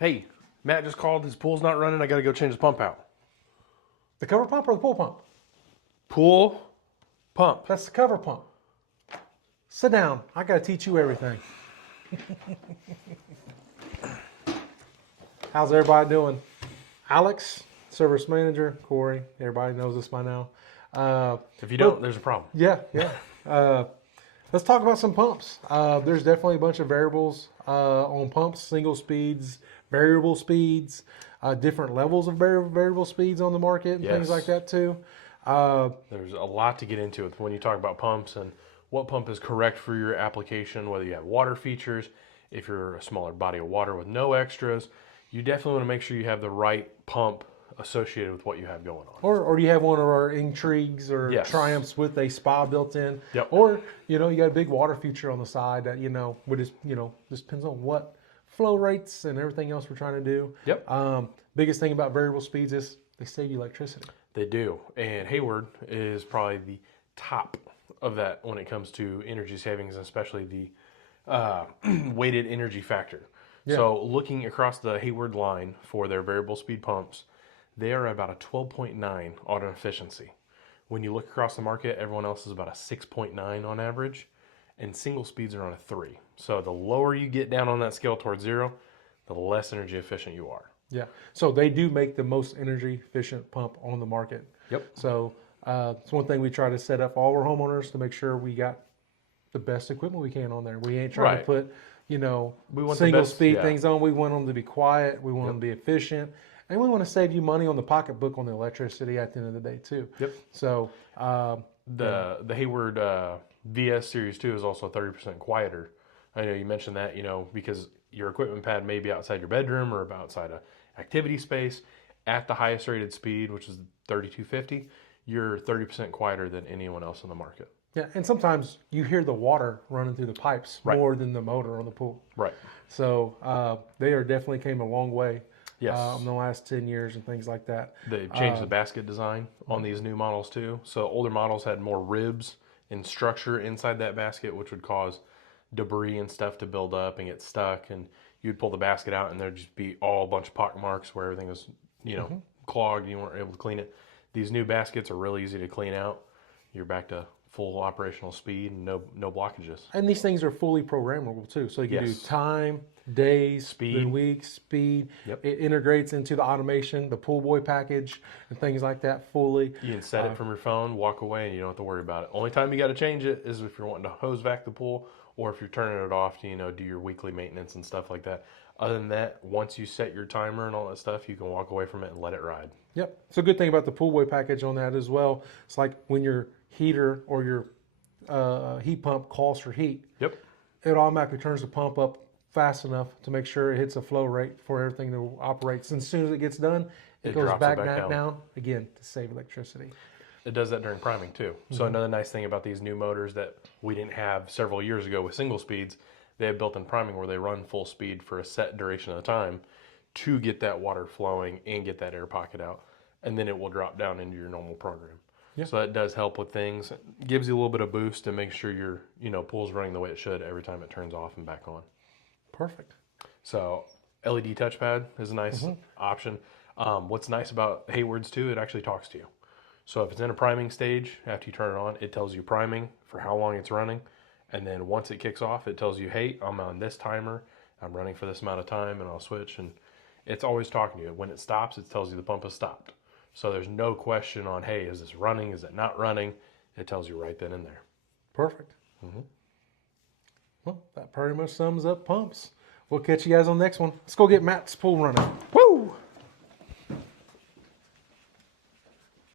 Hey, Matt just called. His pool's not running. I got to go change the pump out. The cover pump or the pool pump? Pool pump. That's the cover pump. Sit down. I got to teach you everything. How's everybody doing? Alex, service manager. Cory, everybody knows this by now. If you don't, there's a problem. Yeah. Let's talk about some pumps. There's definitely a bunch of variables on pumps, single speeds, variable speeds, different levels of variable speeds on the market and things like that too. There's a lot to get into it when you talk about pumps and what pump is correct for your application, whether you have water features, if you're a smaller body of water with no extras. You definitely want to make sure you have the right pump associated with what you have going on. Or do you have one of our Intrigues or Triumphs with a spa built in? Yep. Or, you got a big water feature on the side that, would just, just depends on what flow rates and everything else we're trying to do. Yep. Biggest thing about variable speeds is they save you electricity. They do. And Hayward is probably the top of that when it comes to energy savings, especially the weighted energy factor. Yeah. So looking across the Hayward line for their variable speed pumps, they are about a 12.9 auto efficiency. When you look across the market, everyone else is about a 6.9 on average, and single speeds are on a 3. So the lower you get down on that scale towards 0, the less energy efficient you are. Yeah. So they do make the most energy efficient pump on the market. Yep. So it's one thing we try to set up all our homeowners to make sure we got the best equipment we can on there. We ain't trying to put, we want single speed things on. We want them to be quiet. We want them to be efficient. And we want to save you money on the pocketbook on the electricity at the end of the day too. Yep. So the Hayward VS Series 2 is also 30% quieter. I know you mentioned that, because your equipment pad may be outside your bedroom or outside a activity space. At the highest rated speed, which is 3250, you're 30% quieter than anyone else in the market. Yeah, and sometimes you hear the water running through the pipes more than the motor on the pool. Right. So they are definitely came a long way. Yes. In the last 10 years and things like that. They've changed the basket design on these new models too. So older models had more ribs and structure inside that basket, which would cause debris and stuff to build up and get stuck. And you'd pull the basket out and there'd just be all a bunch of pock marks where everything was, clogged and you weren't able to clean it. These new baskets are really easy to clean out. You're back to full operational speed and no blockages. And these things are fully programmable too. So you can do time, days, speed, weeks, speed. Yep. It integrates into the automation, the pool boy package, and things like that fully. You can set it from your phone, walk away, and you don't have to worry about it. Only time you got to change it is if you're wanting to hose vac the pool or if you're turning it off to, do your weekly maintenance and stuff like that. Other than that, once you set your timer and all that stuff, you can walk away from it and let it ride. Yep. So a good thing about the pool boy package on that as well. It's like when your heater or your heat pump calls for heat. Yep. It automatically turns the pump up fast enough to make sure it hits a flow rate for everything to operate. And as soon as it gets done, it goes back down again to save electricity. It does that during priming too. So another nice thing about these new motors that we didn't have several years ago with single speeds, they have built-in priming where they run full speed for a set duration of the time to get that water flowing and get that air pocket out. And then it will drop down into your normal program. Yeah. So that does help with things. It gives you a little bit of boost to make sure your pool's running the way it should every time it turns off and back on. Perfect. So LED touchpad is a nice option. What's nice about Hayward's too, it actually talks to you. So if it's in a priming stage, after you turn it on, it tells you priming for how long it's running. And then once it kicks off, it tells you, hey, I'm on this timer. I'm running for this amount of time and I'll switch. And it's always talking to you. When it stops, it tells you the pump has stopped. So there's no question on, hey, is this running? Is it not running? It tells you right then and there. Perfect. Well, that pretty much sums up pumps. We'll catch you guys on the next one. Let's go get Matt's pool running.